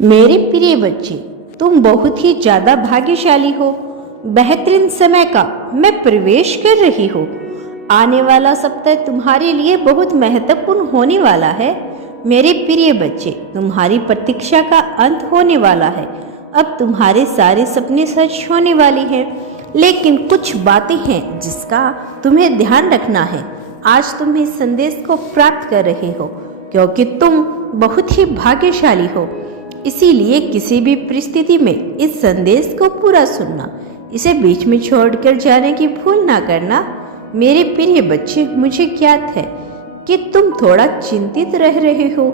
मेरे प्रिय बच्चे, तुम बहुत ही ज्यादा भाग्यशाली हो। बेहतरीन समय का मैं प्रवेश कर रही हूँ। आने वाला सप्ताह तुम्हारे लिए बहुत महत्वपूर्ण होने वाला है। मेरे प्रिय बच्चे, तुम्हारी प्रतीक्षा का अंत होने वाला है। अब तुम्हारे सारे सपने सच होने वाले हैं, लेकिन कुछ बातें हैं जिसका तुम्हें ध्यान रखना है। आज तुम इस संदेश को प्राप्त कर रहे हो क्योंकि तुम बहुत ही भाग्यशाली हो। इसीलिए किसी भी परिस्थिति में इस संदेश को पूरा सुनना, इसे बीच में छोड़कर जाने की भूल ना करना। मेरे प्रिय बच्चे, मुझे ज्ञात है कि तुम थोड़ा चिंतित रह रहे हो।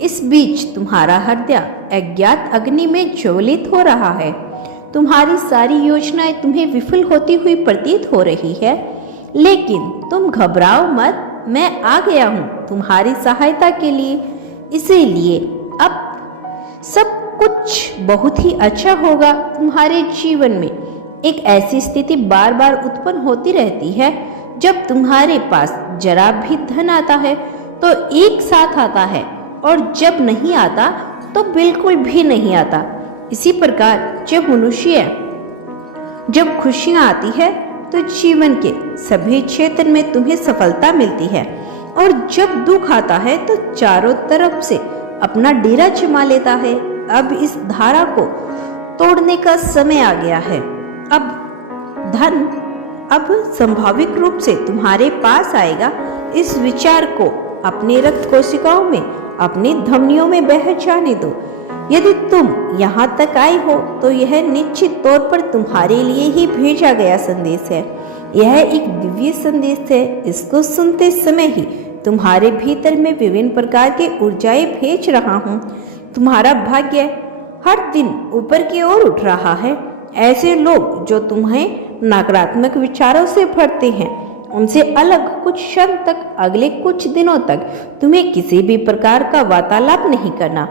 इस बीच तुम्हारा हृदय अज्ञात अग्नि में ज्वलित हो रहा है। तुम्हारी सारी योजनाएं तुम्हें विफल होती हुई प्रतीत हो रही है, लेकिन तुम घबराओ मत, मैं आ गया हूँ तुम्हारी सहायता के लिए। इसीलिए अब सब कुछ बहुत ही अच्छा होगा। तुम्हारे जीवन में एक ऐसी स्थिति बार बार उत्पन्न होती रहती है जब तुम्हारे पास जरा भी धन आता है तो एक साथ आता है, और जब नहीं आता तो बिल्कुल भी नहीं आता। इसी प्रकार जब खुशियां आती है तो जीवन के सभी क्षेत्र में तुम्हें सफलता मिलती है, और जब दुख आता है तो चारों तरफ से अपना डेरा जमा लेता है। अब इस धारा को तोड़ने का समय आ गया है। अब संभाविक रूप से तुम्हारे पास आएगा। इस विचार को अपने रक्त कोशिकाओं में, अपनी धमनियों में बह जाने दो। यदि तुम यहाँ तक आए हो तो यह निश्चित तौर पर तुम्हारे लिए ही भेजा गया संदेश है। यह एक दिव्य संदेश है। इसको सुनते समय ही तुम्हारे भीतर में विभिन्न प्रकार के ऊर्जाएं भेज रहा हूँ। तुम्हारा भाग्य हर दिन ऊपर की ओर उठ रहा है। ऐसे लोग जो तुम्हें नकारात्मक विचारों से भरते हैं, उनसे अलग कुछ क्षण तक, अगले कुछ दिनों तक तुम्हें किसी भी प्रकार का वार्तालाप नहीं करना।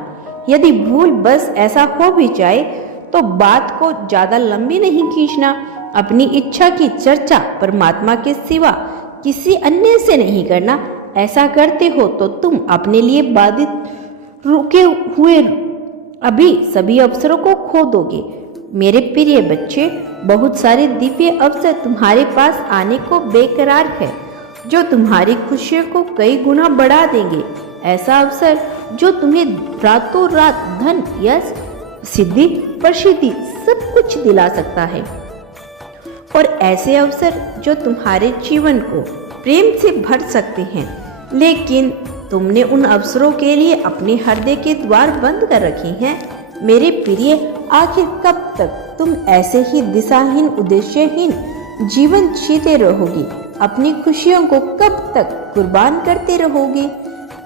यदि भूल बस ऐसा हो भी जाए तो बात को ज्यादा लंबी नहीं खींचना। अपनी इच्छा की चर्चा परमात्मा के सिवा किसी अन्य से नहीं करना। ऐसा करते हो तो तुम अपने लिए बाधित रुके हुए अभी सभी अवसरों को खो दोगे। मेरे प्रिय बच्चे, बहुत सारे दिव्य अवसर तुम्हारे पास आने को बेकरार है, जो तुम्हारी खुशियों को कई गुना बढ़ा देंगे। ऐसा अवसर जो तुम्हें रातों रात धन, यश, सिद्धि, प्रसिद्धि सब कुछ दिला सकता है, और ऐसे अवसर जो तुम्हारे जीवन को प्रेम से भर सकते हैं। लेकिन तुमने उन अवसरों के लिए अपने हृदय के द्वार बंद कर रखे हैं। मेरे प्रिय, आखिर कब तक तुम ऐसे ही दिशाहीन, उद्देश्यहीन जीवन जीते रहोगे? अपनी खुशियों को कब तक कुर्बान करते रहोगे?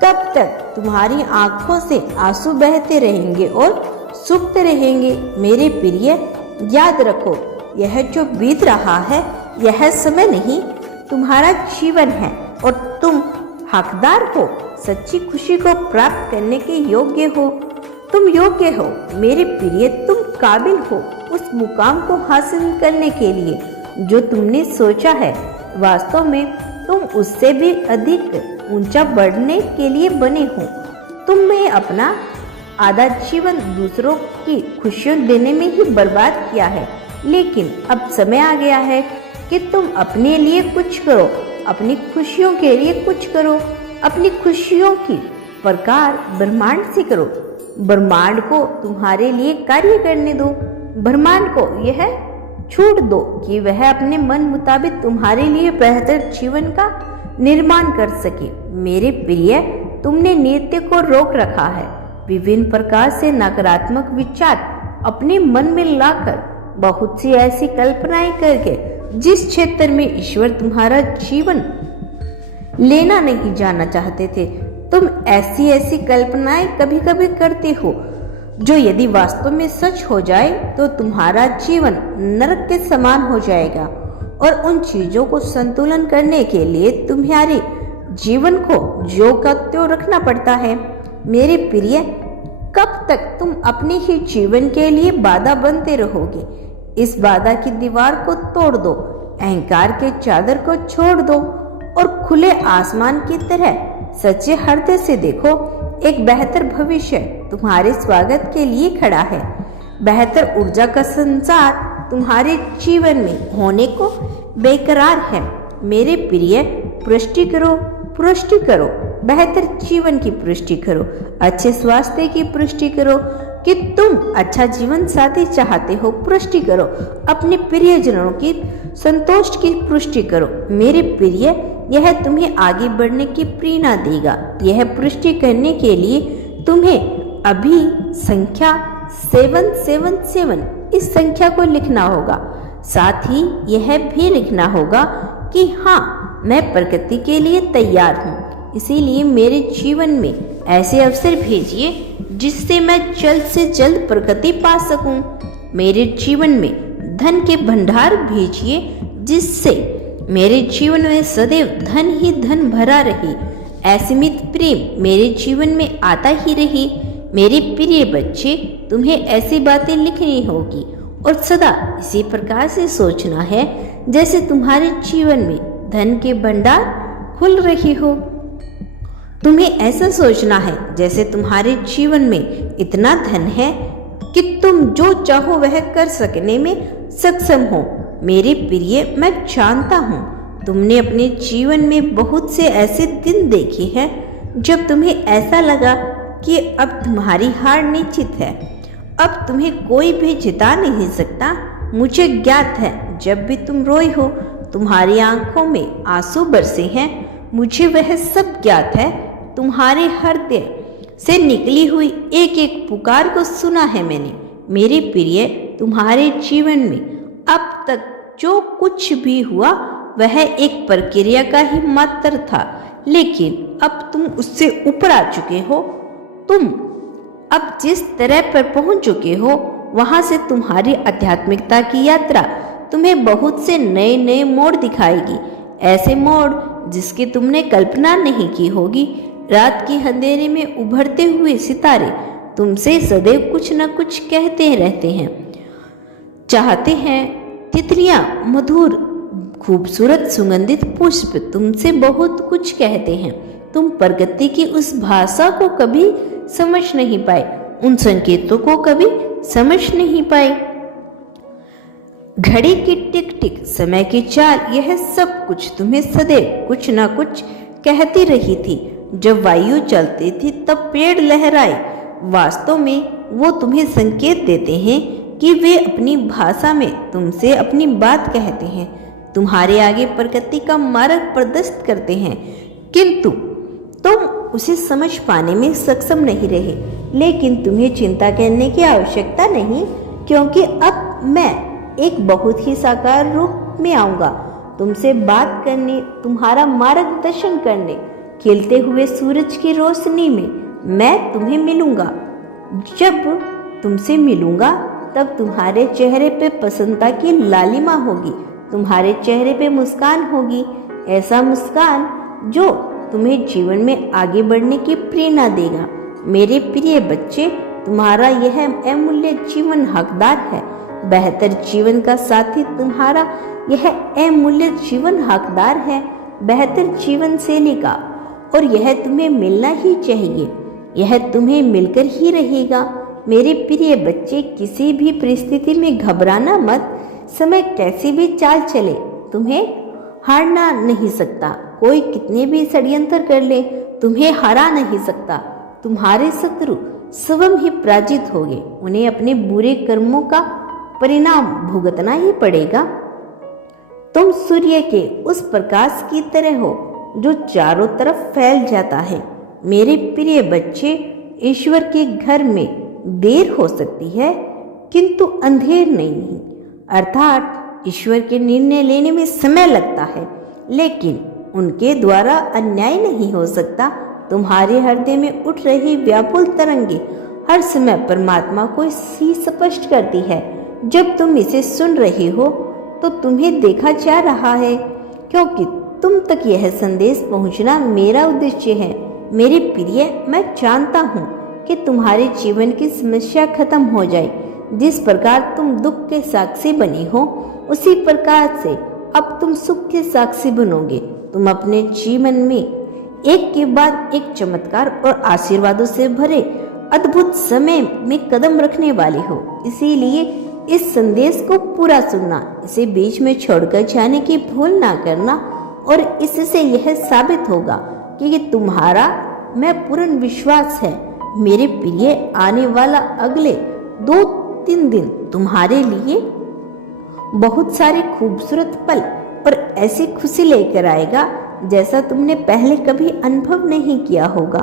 कब तक तुम्हारी आंखों से आंसू बहते रहेंगे और सूखते रहेंगे? मेरे प्रिय, याद रखो, यह जो बीत रहा है यह समय नहीं, तुम्हारा जीवन है, और तुम हकदार हो। सच्ची खुशी को प्राप्त करने के योग्य हो। तुम योग्य हो मेरे प्रिय, तुम काबिल हो उस मुकाम को हासिल करने के लिए जो तुमने सोचा है। वास्तव में तुम उससे भी अधिक ऊंचा बढ़ने के लिए बने हो। तुमने अपना आधा जीवन दूसरों की खुशियां देने में ही बर्बाद किया है, लेकिन अब समय आ गया है कि तुम अपने लिए कुछ करो, अपनी खुशियों के लिए कुछ करो। अपनी खुशियों की प्रकार ब्रह्मांड से करो। ब्रह्मांड को तुम्हारे लिए कार्य करने दो। ब्रह्मांड को यह छूट दो कि वह अपने मन मुताबिक तुम्हारे लिए बेहतर जीवन का निर्माण कर सके। मेरे प्रिय, तुमने नृत्य को रोक रखा है। विभिन्न प्रकार से नकारात्मक विचार अपने मन में लाकर, बहुत सी ऐसी कल्पनाएं करके जिस क्षेत्र में ईश्वर तुम्हारा जीवन लेना नहीं जाना चाहते थे, तुम ऐसी कल्पनाएं कभी कभी करते हो जो यदि वास्तव में सच हो जाए तो तुम्हारा जीवन नरक के समान हो जाएगा। और उन चीजों को संतुलन करने के लिए तुम्हारे जीवन को जो का त्यों रखना पड़ता है। मेरे प्रिय, कब तक तुम अपने ही जीवन के लिए बाधा बनते रहोगे? इस बाधा की दीवार को तोड़ दो, अहंकार के चादर को छोड़ दो और खुले आसमान की तरह सच्चे हृदय से देखो। एक बेहतर भविष्य तुम्हारे स्वागत के लिए खड़ा है। बेहतर ऊर्जा का संसार तुम्हारे जीवन में होने को बेकरार है। मेरे प्रिय, पुष्टि करो, पुष्टि करो, बेहतर जीवन की पुष्टि करो, अच्छे स्वास्थ्य की पुष्टि करो कि तुम अच्छा जीवन साथी चाहते हो, पुष्टि करो, अपने प्रियजनों की संतोष की पुष्टि करो। मेरे प्रिय, यह तुम्हें आगे बढ़ने की प्रेरणा देगा। यह पुष्टि करने के लिए तुम्हें अभी संख्या 777 इस संख्या को लिखना होगा। साथ ही यह भी लिखना होगा कि हाँ, मैं प्रकृति के लिए तैयार हूँ। इसीलिए मेरे जीवन में ऐसे अवसर भेजिए जिससे मैं जल्द से जल्द प्रगति पा सकूं। मेरे जीवन में धन के भंडार भेजिए जिससे मेरे जीवन में सदैव धन ही धन भरा रहे। असीमित प्रेम मेरे जीवन में आता ही रहे। मेरे प्रिय बच्चे, तुम्हें ऐसी बातें लिखनी होगी और सदा इसी प्रकार से सोचना है जैसे तुम्हारे जीवन में धन के भंडार खुल रही हो। तुम्हें ऐसा सोचना है जैसे तुम्हारे जीवन में इतना धन है कि तुम जो चाहो वह कर सकने में सक्षम हो। मेरे प्रिय, मैं जानता हूँ तुमने अपने जीवन में बहुत से ऐसे दिन देखे हैं जब तुम्हें ऐसा लगा कि अब तुम्हारी हार निश्चित है, अब तुम्हें कोई भी जिता नहीं सकता। मुझे ज्ञात है जब भी तुम रोई हो, तुम्हारी आंखों में आंसू बरसे हैं। मुझे वह सब ज्ञात है। तुम्हारे हृदय से निकली हुई एक एक पुकार को सुना है मैंने। मेरे प्रिय, तुम्हारे जीवन में अब तक जो कुछ भी हुआ वह एक प्रक्रिया का ही मात्र था, लेकिन अब तुम उससे ऊपर आ चुके हो। तुम अब जिस तरह पर पहुंच चुके हो, वहां से तुम्हारी आध्यात्मिकता की यात्रा तुम्हें बहुत से नए नए मोड़ दिखाएगी। ऐसे मोड़ जिसकी तुमने कल्पना नहीं की होगी। रात के अंधेरे में उभरते हुए सितारे तुमसे सदैव कुछ न कुछ कहते रहते हैं, चाहते हैं। तितलियां मधुर खूबसूरत सुगंधित पुष्प तुमसे बहुत कुछ कहते हैं। तुम प्रकृति की उस भाषा को कभी समझ नहीं पाए, उन संकेतों को कभी समझ नहीं पाए। घड़ी की टिक टिक, समय की चाल, यह सब कुछ तुम्हें सदैव कुछ न कुछ कहती रही थी। जब वायु चलती थी तब पेड़ लहराए। वास्तव में वो तुम्हें संकेत देते हैं कि वे अपनी भाषा में तुमसे अपनी बात कहते हैं, तुम्हारे आगे प्रकृति का मार्ग प्रदर्शित करते हैं, किंतु तुम उसे समझ पाने में सक्षम नहीं रहे। लेकिन तुम्हें चिंता करने की आवश्यकता नहीं, क्योंकि अब मैं एक बहुत ही साकार रूप में आऊंगा तुमसे बात करने, तुम्हारा मार्गदर्शन करने। खिलते हुए सूरज की रोशनी में मैं तुम्हें मिलूंगा। जब तुमसे मिलूंगा तब तुम्हारे चेहरे पे प्रसन्नता की लालिमा होगी, तुम्हारे चेहरे पे मुस्कान होगी, ऐसा मुस्कान जो तुम्हें जीवन में आगे बढ़ने की प्रेरणा देगा। मेरे प्रिय बच्चे, तुम्हारा यह अमूल्य जीवन हकदार है। बेहतर जीवन का साथी तुम्हारा यह अमूल्य जीवन हकदार है, बेहतर जीवन शैली का, और यह तुम्हें मिलना ही चाहिए। यह तुम्हें मिलकर ही रहेगा। मेरे प्रिय बच्चे, किसी भी परिस्थिति में घबराना मत। समय कैसी भी चाल चले, तुम्हें हारना नहीं सकता। कोई कितने भी षड्यंत्र कर ले, तुम्हें हरा नहीं सकता। तुम्हारे शत्रु स्वयं ही पराजित होंगे। उन्हें अपने बुरे कर्मों का परिणाम भुगतना ही पड़ेगा। तुम सूर्य के उस प्रकाश की तरह हो जो चारों तरफ फैल जाता है। मेरे प्रिय बच्चे, ईश्वर के घर में देर हो सकती है किंतु अंधेर नहीं। अर्थात ईश्वर के निर्णय लेने में समय लगता है, लेकिन उनके द्वारा अन्याय नहीं हो सकता। तुम्हारे हृदय में उठ रही व्याकुल तरंगे हर समय परमात्मा को ही स्पष्ट करती है। जब तुम इसे सुन रहे हो तो तुम्हें देखा जा रहा है, क्योंकि तुम तक यह संदेश पहुंचना मेरा उद्देश्य है। मेरे प्रिय, मैं जानता हूँ कि तुम्हारे जीवन की समस्या खत्म हो जाए। जिस प्रकार तुम दुख के साक्षी बनी हो, उसी प्रकार से अब तुम सुख के साक्षी बनोगे। तुम अपने जीवन में एक के बाद एक चमत्कार और आशीर्वादों से भरे अद्भुत समय में कदम रखने वाली हो। इसीलिए इस संदेश को पूरा सुनना, इसे बीच में छोड़कर जाने की भूल ना करना, और इससे यह साबित होगा कि ये तुम्हारा मैं पूर्ण विश्वास है। मेरे प्रिय, आने वाला अगले 2-3 दिन तुम्हारे लिए बहुत सारे खूबसूरत पल और ऐसी खुशी लेकर आएगा जैसा तुमने पहले कभी अनुभव नहीं किया होगा।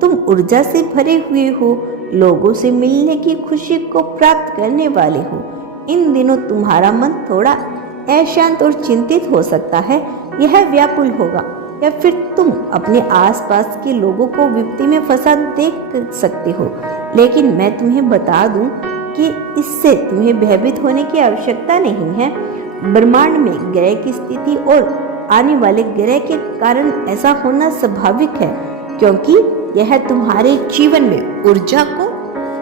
तुम ऊर्जा से भरे हुए हो, लोगों से मिलने की खुशी को प्राप्त करने वाले हो। इन दिनों तुम्हारा मन थोड़ा अशांत और चिंतित हो सकता है, यह व्याकुल होगा, या फिर तुम अपने आसपास के लोगों को विपत्ति में फंसा देख सकते हो। लेकिन मैं तुम्हें बता दूं कि इससे तुम्हें भयभीत होने की आवश्यकता नहीं है। ब्रह्मांड में ग्रह की स्थिति और आने वाले ग्रह के कारण ऐसा होना स्वाभाविक है, क्योंकि यह तुम्हारे जीवन में ऊर्जा को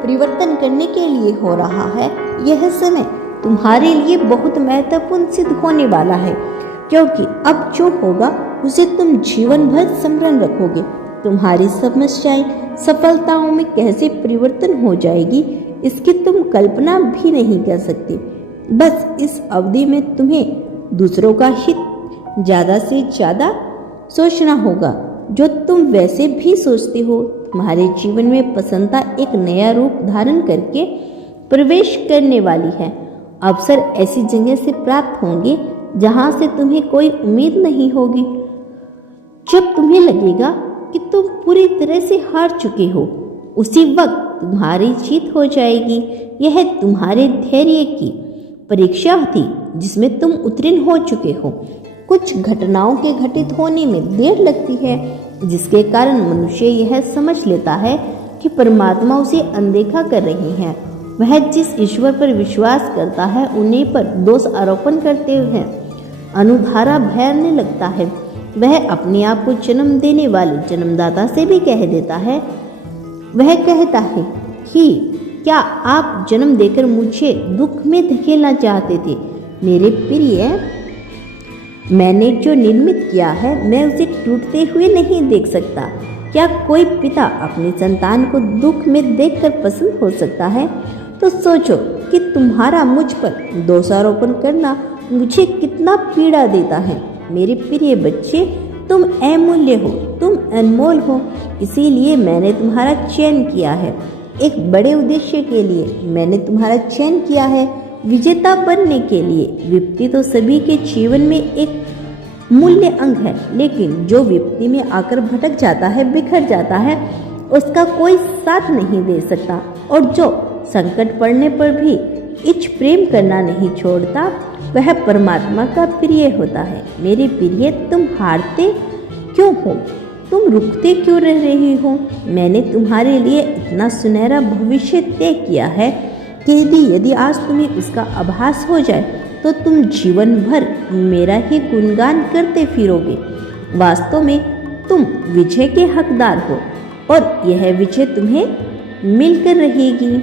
परिवर्तन करने के लिए हो रहा है। यह समय तुम्हारे लिए बहुत महत्वपूर्ण सिद्ध होने वाला है, क्योंकि अब जो होगा उसे तुम जीवन भर स्मरण रखोगे। तुम्हारी समस्याएं सफलताओं में कैसे परिवर्तन हो जाएगी, इसकी तुम कल्पना भी नहीं कर सकते। बस इस अवधि में तुम्हें दूसरों का हित ज्यादा से ज्यादा सोचना होगा, जो तुम वैसे भी सोचते हो। तुम्हारे जीवन में प्रसन्नता एक नया रूप धारण करके प्रवेश करने वाली है। अवसर ऐसी जगह से प्राप्त होंगे जहां से तुम्हें कोई उम्मीद नहीं होगी। जब तुम्हें लगेगा कि तुम पूरी तरह से हार चुके हो, उसी वक्त तुम्हारी जीत हो जाएगी। यह तुम्हारे धैर्य की परीक्षा थी जिसमें तुम उत्तीर्ण हो चुके हो। कुछ घटनाओं के घटित होने में देर लगती है, जिसके कारण मनुष्य यह समझ लेता है कि परमात्मा उसे अनदेखा कर रही है। वह जिस ईश्वर पर विश्वास करता है उन्हीं पर दोष आरोपण करते हैं अनुधारा भरने लगता है। वह अपने आप को जन्म देने वाले जन्मदाता से भी कह देता है। वह कहता है कि क्या आप जन्म देकर मुझे दुख में धकेलना चाहते थे? मेरे प्रिय, मैंने जो निर्मित किया है मैं उसे टूटते हुए नहीं देख सकता। क्या कोई पिता अपनी संतान को दुख में देखकर पसंद हो सकता है? तो सोचो कि तुम्हारा मुझ पर दोषारोपण करना मुझे कितना पीड़ा देता है। मेरे प्रिय बच्चे, तुम अमूल्य हो, तुम अनमोल हो, इसीलिए मैंने तुम्हारा चयन किया है। एक बड़े उद्देश्य के लिए मैंने तुम्हारा चयन किया है, विजेता बनने के लिए। विपत्ति तो सभी के जीवन में एक मूल्य अंग है, लेकिन जो विपत्ति में आकर भटक जाता है, बिखर जाता है, उसका कोई साथ नहीं दे सकता। और जो संकट पड़ने पर भी इच्छ प्रेम करना नहीं छोड़ता, वह परमात्मा का प्रिय होता है। मेरे प्रिय, तुम हारते क्यों हो? तुम रुकते क्यों रह रही हो? मैंने तुम्हारे लिए इतना सुनहरा भविष्य तय किया है कि यदि आज तुम्हें उसका आभास हो जाए तो तुम जीवन भर मेरा ही गुणगान करते फिरोगे। वास्तव में तुम विजय के हकदार हो और यह विजय तुम्हें मिलकर रहेगी।